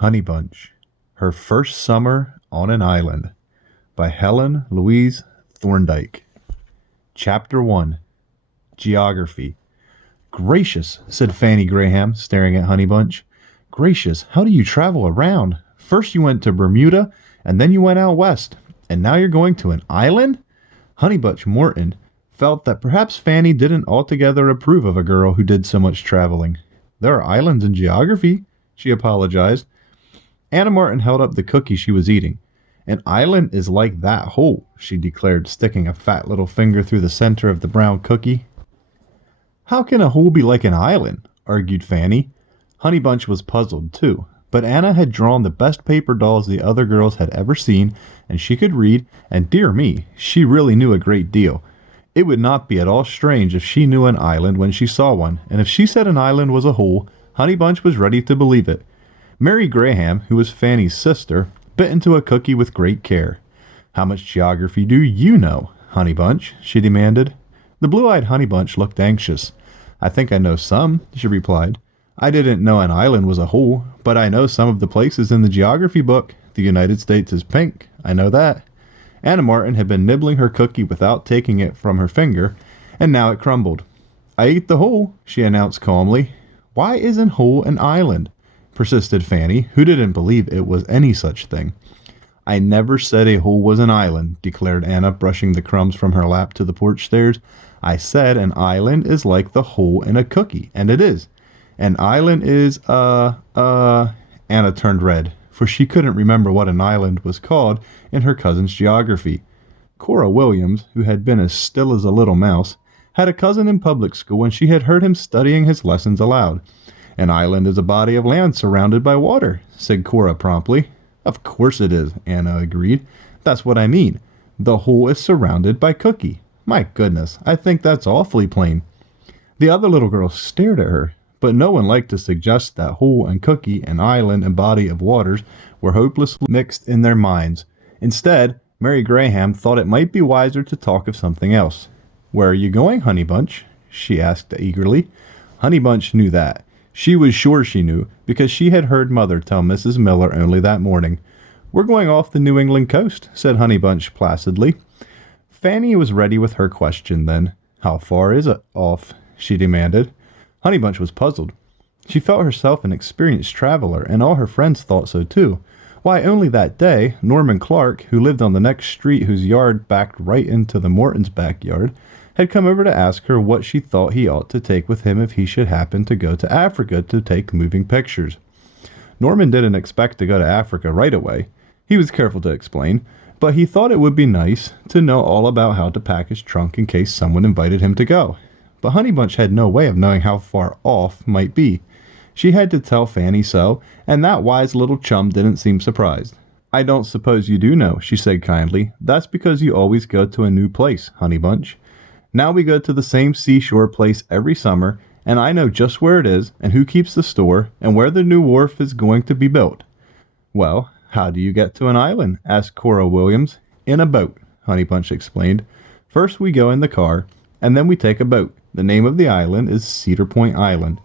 Honey Bunch, Her First Summer on an Island by Helen, Louise, Thorndyke. Chapter 1. Geography. Gracious, said Fanny Graham, staring at Honey Bunch. Gracious, how do you travel around? First you went to Bermuda, and then you went out west, and now you're going to an island? Honey Bunch Morton felt that perhaps Fanny didn't altogether approve of a girl who did so much traveling. There are islands in geography, she apologized. Anna Martin held up the cookie she was eating. An island is like that hole, she declared, sticking a fat little finger through the center of the brown cookie. How can a hole be like an island? Argued Fanny. Honey Bunch was puzzled, too, but Anna had drawn the best paper dolls the other girls had ever seen, and she could read, and dear me, she really knew a great deal. It would not be at all strange if she knew an island when she saw one, and if she said an island was a hole, Honey Bunch was ready to believe it. Mary Graham, who was Fanny's sister, bit into a cookie with great care. How much geography do you know, Honey Bunch? She demanded. The blue-eyed Honey Bunch looked anxious. I think I know some, she replied. I didn't know an island was a hole, but I know some of the places in the geography book. The United States is pink. I know that. Anna Martin had been nibbling her cookie without taking it from her finger, and now it crumbled. I ate the hole, she announced calmly. Why isn't hole an island? Persisted Fanny, who didn't believe it was any such thing. I never said a hole was an island, declared Anna, brushing the crumbs from her lap to the porch stairs. I said an island is like the hole in a cookie, and it is. An island is, Anna turned red, for she couldn't remember what an island was called in her cousin's geography. Cora Williams, who had been as still as a little mouse, had a cousin in public school, and she had heard him studying his lessons aloud. An island is a body of land surrounded by water, said Cora promptly. Of course it is, Anna agreed. That's what I mean. The hole is surrounded by cookie. My goodness, I think that's awfully plain. The other little girls stared at her, but no one liked to suggest that hole and cookie and island and body of waters were hopelessly mixed in their minds. Instead, Mary Graham thought it might be wiser to talk of something else. Where are you going, Honey Bunch? She asked eagerly. Honey Bunch knew that. She was sure she knew, because she had heard Mother tell Mrs. Miller only that morning. We're going off the New England coast, said Honey Bunch placidly. Fanny was ready with her question then. How far is it off? She demanded. Honey Bunch was puzzled. She felt herself an experienced traveler, and all her friends thought so too. Why, only that day, Norman Clark, who lived on the next street whose yard backed right into the Mortons' backyard, had come over to ask her what she thought he ought to take with him if he should happen to go to Africa to take moving pictures. Norman didn't expect to go to Africa right away. He was careful to explain, but he thought it would be nice to know all about how to pack his trunk in case someone invited him to go. But Honey Bunch had no way of knowing how far off might be. She had to tell Fanny so, and that wise little chum didn't seem surprised. I don't suppose you do know, she said kindly. That's because you always go to a new place, Honey Bunch. Now we go to the same seashore place every summer, and I know just where it is, and who keeps the store, and where the new wharf is going to be built. Well, how do you get to an island? Asked Cora Williams. In a boat, Honey Bunch explained. First we go in the car, and then we take a boat. The name of the island is Cedar Point Island.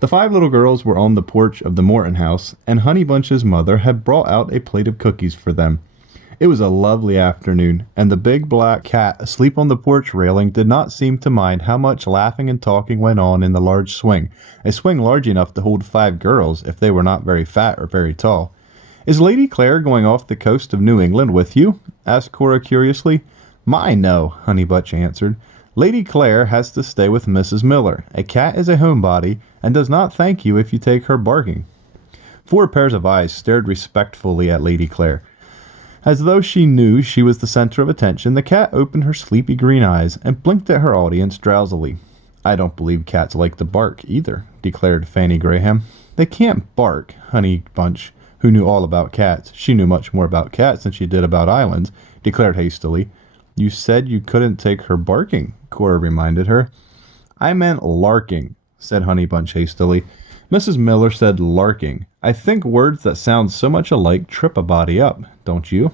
The 5 little girls were on the porch of the Morton house, and Honey Bunch's mother had brought out a plate of cookies for them. It was a lovely afternoon, and the big black cat asleep on the porch railing did not seem to mind how much laughing and talking went on in the large swing, a swing large enough to hold 5 girls if they were not very fat or very tall. Is Lady Clare going off the coast of New England with you? Asked Cora curiously. My, no, Honey Bunch answered. Lady Clare has to stay with Mrs. Miller. A cat is a homebody, and does not thank you if you take her barking. 4 pairs of eyes stared respectfully at Lady Clare. As though she knew she was the center of attention, the cat opened her sleepy green eyes and blinked at her audience drowsily. I don't believe cats like to bark either, declared Fanny Graham. They can't bark, Honey Bunch, who knew all about cats. She knew much more about cats than she did about islands, declared hastily. You said you couldn't take her barking, Cora reminded her. I meant larking, said Honey Bunch hastily. Mrs. Miller said larking. I think words that sound so much alike trip a body up, don't you?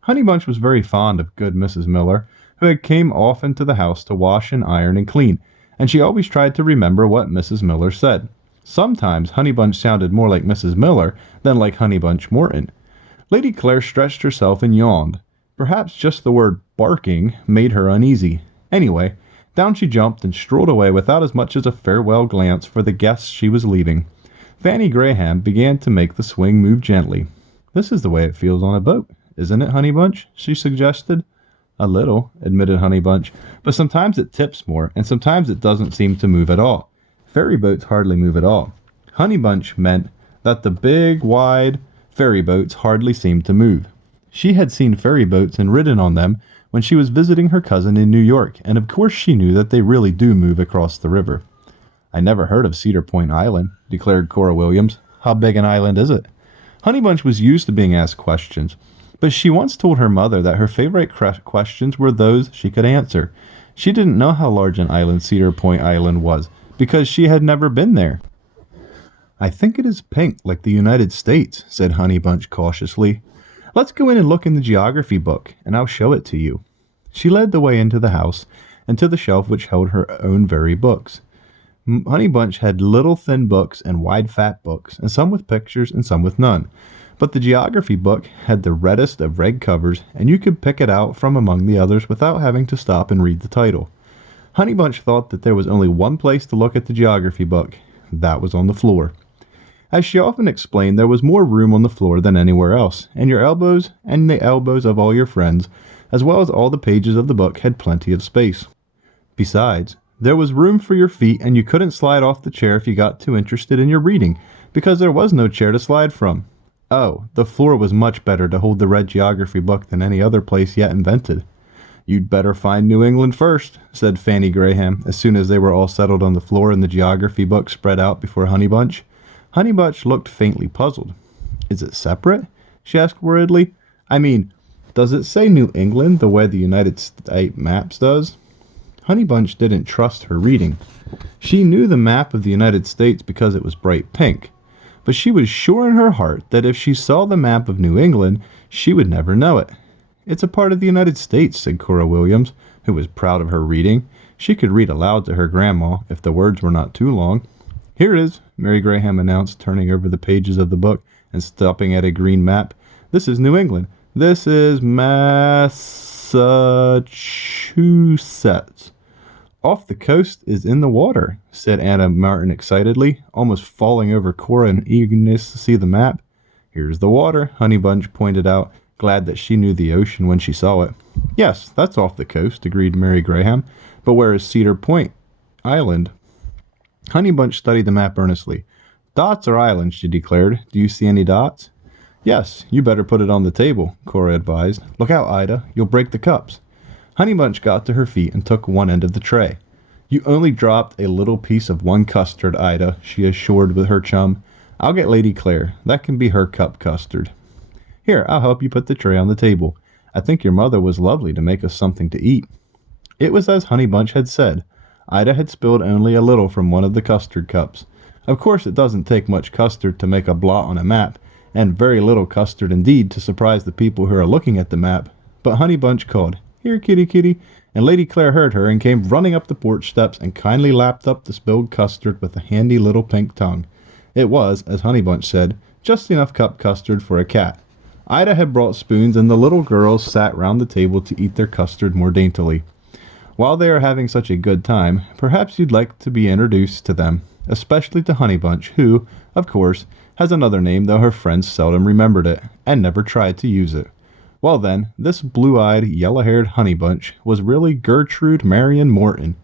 Honey Bunch was very fond of good Mrs. Miller, who had came often to the house to wash and iron and clean, and she always tried to remember what Mrs. Miller said. Sometimes Honeybunch sounded more like Mrs. Miller than like Honeybunch Morton. Lady Clare stretched herself and yawned. Perhaps just the word barking made her uneasy. Anyway, down she jumped and strolled away without as much as a farewell glance for the guests she was leaving. Fanny Graham began to make the swing move gently. "This is the way it feels on a boat, isn't it, Honeybunch?" she suggested. "A little," admitted Honeybunch, "but sometimes it tips more, and sometimes it doesn't seem to move at all. Ferry boats hardly move at all." Honeybunch meant that the big, wide ferry boats hardly seemed to move. She had seen ferry boats and ridden on them when she was visiting her cousin in New York, and of course she knew that they really do move across the river. "I never heard of Cedar Point Island," declared Cora Williams. "How big an island is it?" Honeybunch was used to being asked questions, but she once told her mother that her favorite questions were those she could answer. She didn't know how large an island Cedar Point Island was, because she had never been there. "I think it is pink, like the United States," said Honeybunch cautiously. "Let's go in and look in the geography book, and I'll show it to you." She led the way into the house, and to the shelf which held her own very books. Honeybunch had little thin books and wide fat books, and some with pictures and some with none. But the geography book had the reddest of red covers, and you could pick it out from among the others without having to stop and read the title. Honeybunch thought that there was only one place to look at the geography book. That was on the floor. As she often explained, there was more room on the floor than anywhere else, and your elbows and the elbows of all your friends, as well as all the pages of the book, had plenty of space. Besides, there was room for your feet, and you couldn't slide off the chair if you got too interested in your reading, because there was no chair to slide from. Oh, the floor was much better to hold the red geography book than any other place yet invented. "You'd better find New England first," said Fanny Graham, as soon as they were all settled on the floor and the geography book spread out before Honeybunch. Honeybunch looked faintly puzzled. "Is it separate?" she asked worriedly. "I mean, does it say New England the way the United States maps does?" Honeybunch didn't trust her reading. She knew the map of the United States because it was bright pink, but she was sure in her heart that if she saw the map of New England, she would never know it. "It's a part of the United States," said Cora Williams, who was proud of her reading. She could read aloud to her grandma if the words were not too long. "Here it is," Mary Graham announced, turning over the pages of the book and stopping at a green map. "This is New England. This is Massachusetts. Off the coast is in the water," said Anna Martin excitedly, almost falling over Cora in eagerness to see the map. "Here's the water," Honeybunch pointed out, glad that she knew the ocean when she saw it. "Yes, that's off the coast," agreed Mary Graham. "But where is Cedar Point Island?" Honeybunch studied the map earnestly. "Dots are islands," she declared. "Do you see any dots?" "Yes, you better put it on the table," Cora advised. "Look out, Ida. You'll break the cups." Honeybunch got to her feet and took one end of the tray. "You only dropped a little piece of one custard, Ida," she assured with her chum. "I'll get Lady Clare. That can be her cup custard. Here, I'll help you put the tray on the table. I think your mother was lovely to make us something to eat." It was as Honeybunch had said. Ida had spilled only a little from one of the custard cups. Of course it doesn't take much custard to make a blot on a map, and very little custard indeed to surprise the people who are looking at the map. But Honeybunch called, "Here, kitty, kitty," and Lady Clare heard her and came running up the porch steps and kindly lapped up the spilled custard with a handy little pink tongue. It was, as Honeybunch said, just enough cup custard for a cat. Ida had brought spoons, and the little girls sat round the table to eat their custard more daintily. While they are having such a good time, perhaps you'd like to be introduced to them, especially to Honeybunch, who, of course, has another name, though her friends seldom remembered it, and never tried to use it. Well then, this blue-eyed, yellow-haired Honeybunch was really Gertrude Marion Morton.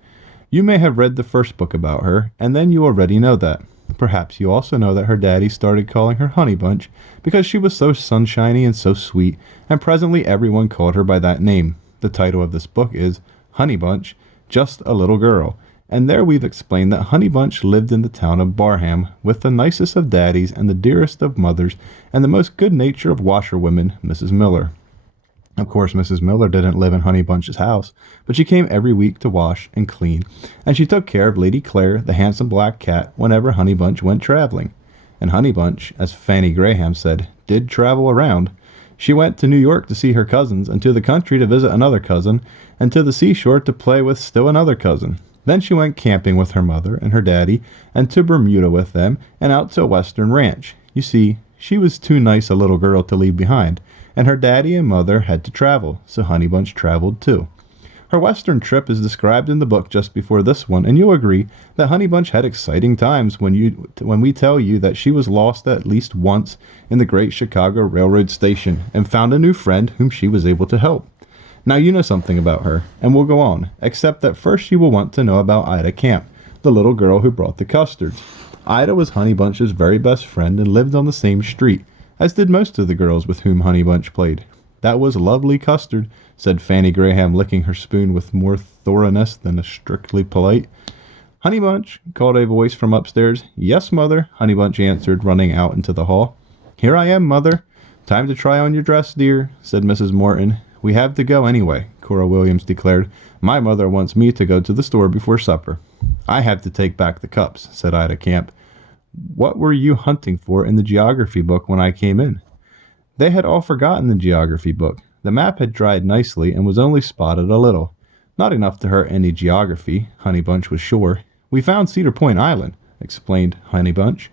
You may have read the first book about her, and then you already know that. Perhaps you also know that her daddy started calling her Honeybunch because she was so sunshiny and so sweet, and presently everyone called her by that name. The title of this book is Honeybunch, Just a Little Girl, and there we've explained that Honeybunch lived in the town of Barham with the nicest of daddies and the dearest of mothers and the most good-natured of washerwomen, Mrs. Miller. Of course, Mrs. Miller didn't live in Honeybunch's house, but she came every week to wash and clean, and she took care of Lady Clare, the handsome black cat, whenever Honeybunch went traveling. And Honeybunch, as Fanny Graham said, did travel around. She went to New York to see her cousins, and to the country to visit another cousin, and to the seashore to play with still another cousin. Then she went camping with her mother and her daddy, and to Bermuda with them, and out to a western ranch. You see, she was too nice a little girl to leave behind, and her daddy and mother had to travel, so Honeybunch traveled too. Her western trip is described in the book just before this one, and you'll agree that Honeybunch had exciting times when we tell you that she was lost at least once in the Great Chicago Railroad Station and found a new friend whom she was able to help. Now you know something about her, and we'll go on, except that first you will want to know about Ida Camp, the little girl who brought the custards. Ida was Honeybunch's very best friend and lived on the same street, as did most of the girls with whom Honeybunch played. That was lovely custard, said Fanny Graham, licking her spoon with more thoroughness than a strictly polite. Honeybunch, called a voice from upstairs. Yes, Mother, Honeybunch answered, running out into the hall. Here I am, Mother. Time to try on your dress, dear, said Mrs. Morton. We have to go anyway, Cora Williams declared. My mother wants me to go to the store before supper. I have to take back the cups, said Ida Camp. What were you hunting for in the geography book when I came in? They had all forgotten the geography book. The map had dried nicely and was only spotted a little. Not enough to hurt any geography, Honeybunch was sure. We found Cedar Point Island, explained Honeybunch.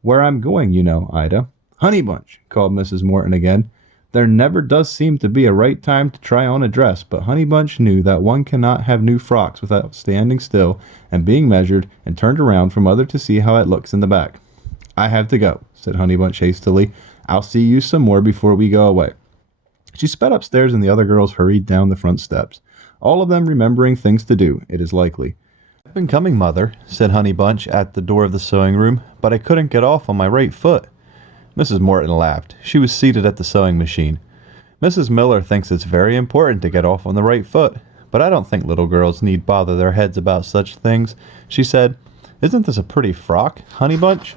Where I'm going, you know, Ida. Honeybunch, called Mrs. Morton again. There never does seem to be a right time to try on a dress, but Honeybunch knew that one cannot have new frocks without standing still and being measured and turned around for Mother to see how it looks in the back. I have to go, said Honeybunch hastily. I'll see you some more before we go away. She sped upstairs and the other girls hurried down the front steps, all of them remembering things to do, it is likely. I've been coming, Mother, said Honeybunch at the door of the sewing room, but I couldn't get off on my right foot. Mrs. Morton laughed. She was seated at the sewing machine. Mrs. Miller thinks it's very important to get off on the right foot, but I don't think little girls need bother their heads about such things, she said. Isn't this a pretty frock, Honeybunch?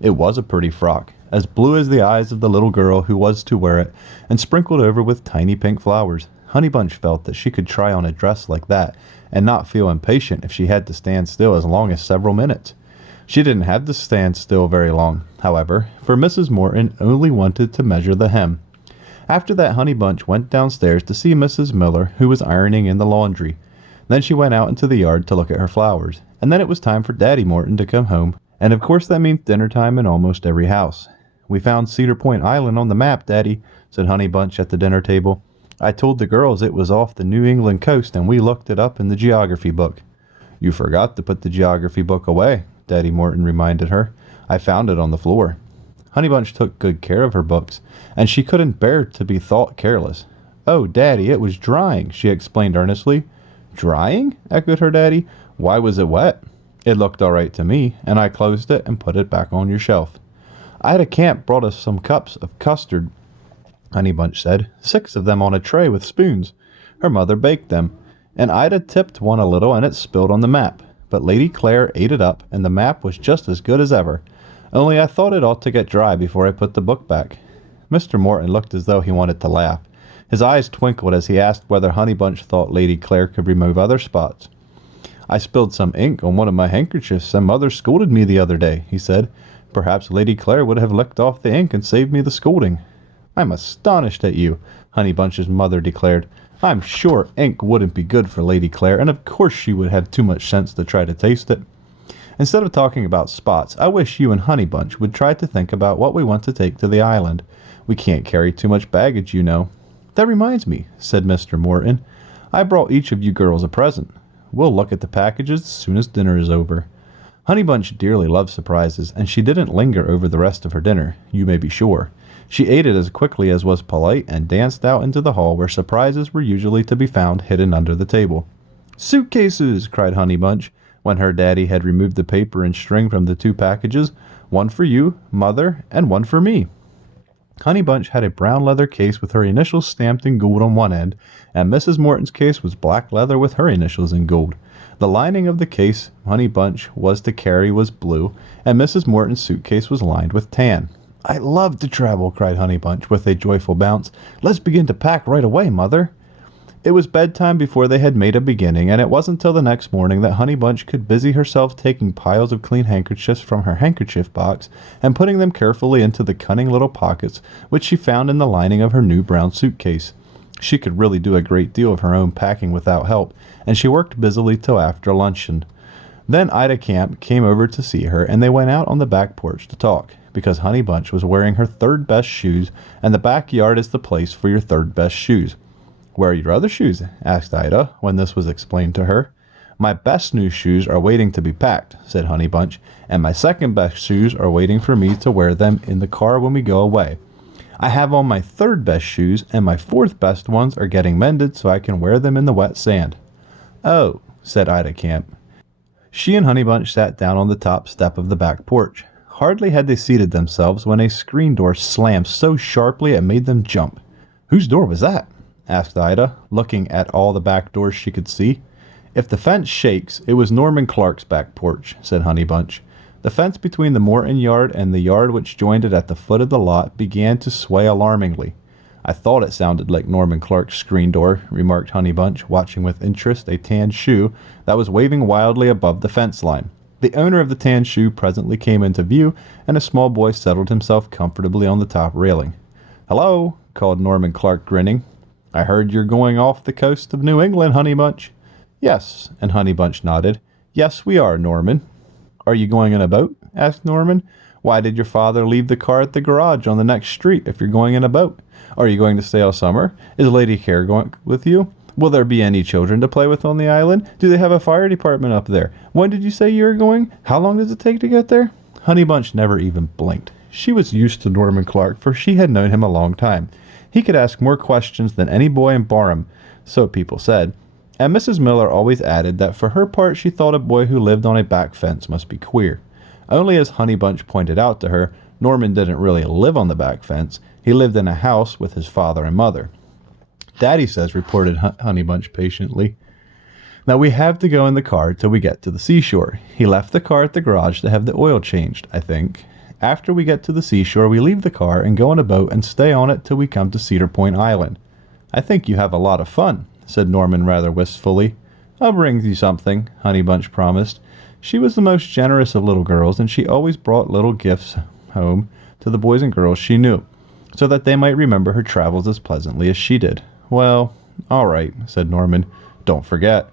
It was a pretty frock, as blue as the eyes of the little girl who was to wear it, and sprinkled over with tiny pink flowers. Honeybunch felt that she could try on a dress like that and not feel impatient if she had to stand still as long as several minutes. She didn't have to stand still very long, however, for Mrs. Morton only wanted to measure the hem. After that, Honeybunch went downstairs to see Mrs. Miller, who was ironing in the laundry. Then she went out into the yard to look at her flowers, and then it was time for Daddy Morton to come home, and of course that means dinner time in almost every house. We found Cedar Point Island on the map, Daddy, said Honeybunch at the dinner table. I told the girls it was off the New England coast, and we looked it up in the geography book. You forgot to put the geography book away, Daddy Morton reminded her. I found it on the floor. Honeybunch took good care of her books, and she couldn't bear to be thought careless. Oh, Daddy, it was drying, she explained earnestly. Drying? Echoed her daddy. Why was it wet? It looked all right to me, and I closed it and put it back on your shelf. Ida Camp brought us some cups of custard, Honeybunch said, 6 of them on a tray with spoons. Her mother baked them, and Ida tipped one a little and it spilled on the map. But Lady Clare ate it up, and the map was just as good as ever. Only I thought it ought to get dry before I put the book back. Mr. Morton looked as though he wanted to laugh. His eyes twinkled as he asked whether Honeybunch thought Lady Clare could remove other spots. I spilled some ink on one of my handkerchiefs, and Mother scolded me the other day, he said. Perhaps Lady Clare would have licked off the ink and saved me the scolding. I'm astonished at you, Honeybunch's mother declared. I'm sure ink wouldn't be good for Lady Clare, and of course she would have too much sense to try to taste it. Instead of talking about spots, I wish you and Honeybunch would try to think about what we want to take to the island. We can't carry too much baggage, you know. That reminds me, said Mr. Morton. I brought each of you girls a present. We'll look at the packages as soon as dinner is over. Honeybunch dearly loved surprises, and she didn't linger over the rest of her dinner, you may be sure. She ate it as quickly as was polite and danced out into the hall where surprises were usually to be found hidden under the table. Suitcases! Cried Honeybunch, when her daddy had removed the paper and string from the 2 packages. One for you, Mother, and one for me. Honeybunch had a brown leather case with her initials stamped in gold on one end, and Mrs. Morton's case was black leather with her initials in gold. The lining of the case Honeybunch was to carry was blue, and Mrs. Morton's suitcase was lined with tan. I love to travel, cried Honeybunch with a joyful bounce. Let's begin to pack right away, Mother. It was bedtime before they had made a beginning, and it wasn't till the next morning that Honeybunch could busy herself taking piles of clean handkerchiefs from her handkerchief box and putting them carefully into the cunning little pockets which she found in the lining of her new brown suitcase. She could really do a great deal of her own packing without help, and she worked busily till after luncheon. Then Ida Camp came over to see her, and they went out on the back porch to talk, because Honey Bunch was wearing her third best shoes, and the backyard is the place for your third best shoes. "Where are your other shoes?" asked Ida, when this was explained to her. "My best new shoes are waiting to be packed," said Honey Bunch, "and my second best shoes are waiting for me to wear them in the car when we go away. I have on my third best shoes, and my fourth best ones are getting mended so I can wear them in the wet sand." "Oh," said Ida Camp. She and Honey Bunch sat down on the top step of the back porch. Hardly had they seated themselves when a screen door slammed so sharply it made them jump. "Whose door was that?" asked Ida, looking at all the back doors she could see. "If the fence shakes, it was Norman Clark's back porch," said Honey Bunch. The fence between the Morton yard and the yard which joined it at the foot of the lot began to sway alarmingly. "I thought it sounded like Norman Clark's screen door," remarked Honey Bunch, watching with interest a tan shoe that was waving wildly above the fence line. The owner of the tan shoe presently came into view, and a small boy settled himself comfortably on the top railing. "Hello," called Norman Clark, grinning. "I heard you're going off the coast of New England, Honey Bunch." "Yes," and Honey Bunch nodded. "Yes, we are, Norman." "Are you going in a boat?" asked Norman. "Why did your father leave the car at the garage on the next street if you're going in a boat? Are you going to stay all summer? Is Lady Care going with you? Will there be any children to play with on the island? Do they have a fire department up there? When did you say you were going? How long does it take to get there?" Honey Bunch never even blinked. She was used to Norman Clark, for she had known him a long time. He could ask more questions than any boy in Barham, so people said. And Mrs. Miller always added that for her part she thought a boy who lived on a back fence must be queer. Only, as Honey Bunch pointed out to her, Norman didn't really live on the back fence. He lived in a house with his father and mother. "Daddy says," reported Honey Bunch patiently, "that we have to go in the car till we get to the seashore. He left the car at the garage to have the oil changed, I think. After we get to the seashore, we leave the car and go on a boat and stay on it till we come to Cedar Point Island." "I think you have a lot of fun," said Norman rather wistfully. "I'll bring you something," Honey Bunch promised. She was the most generous of little girls, and she always brought little gifts home to the boys and girls she knew, so that they might remember her travels as pleasantly as she did. "Well, all right," said Norman. "Don't forget."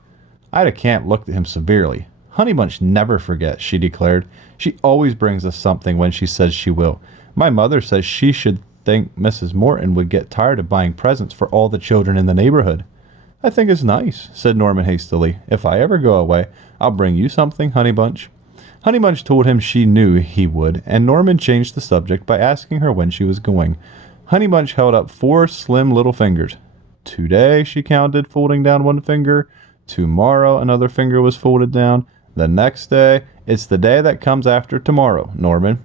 Ida Camp looked at him severely. "Honey Bunch never forgets," she declared. "She always brings us something when she says she will. My mother says she should think Mrs. Morton would get tired of buying presents for all the children in the neighborhood." "I think it's nice," said Norman hastily. "If I ever go away, I'll bring you something, Honey Bunch." Honey Bunch told him she knew he would, and Norman changed the subject by asking her when she was going. Honey Bunch held up 4 slim little fingers. "Today," she counted, folding down one finger. "Tomorrow," another finger was folded down. "The next day." "It's the day that comes after tomorrow, Norman."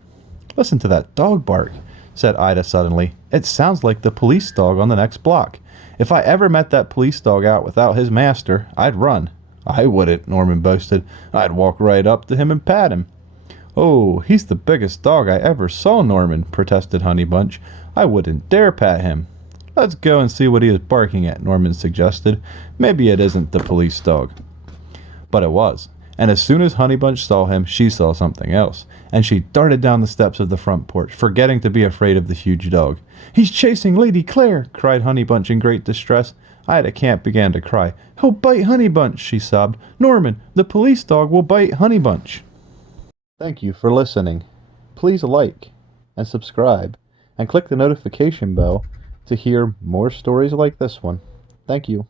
"Listen to that dog bark," said Ida suddenly. "It sounds like the police dog on the next block. If I ever met that police dog out without his master, I'd run." "I wouldn't," Norman boasted. "I'd walk right up to him and pat him." "Oh, he's the biggest dog I ever saw, Norman," protested Honey Bunch. "I wouldn't dare pat him." "Let's go and see what he is barking at," Norman suggested. "Maybe it isn't the police dog." But it was, and as soon as Honey Bunch saw him, she saw something else, and she darted down the steps of the front porch, forgetting to be afraid of the huge dog. "He's chasing Lady Claire!" cried Honey Bunch in great distress. Ida Camp began to cry. "He'll bite Honey Bunch," she sobbed. "Norman, the police dog will bite Honey Bunch." Thank you for listening. Please like and subscribe and click the notification bell to hear more stories like this one. Thank you.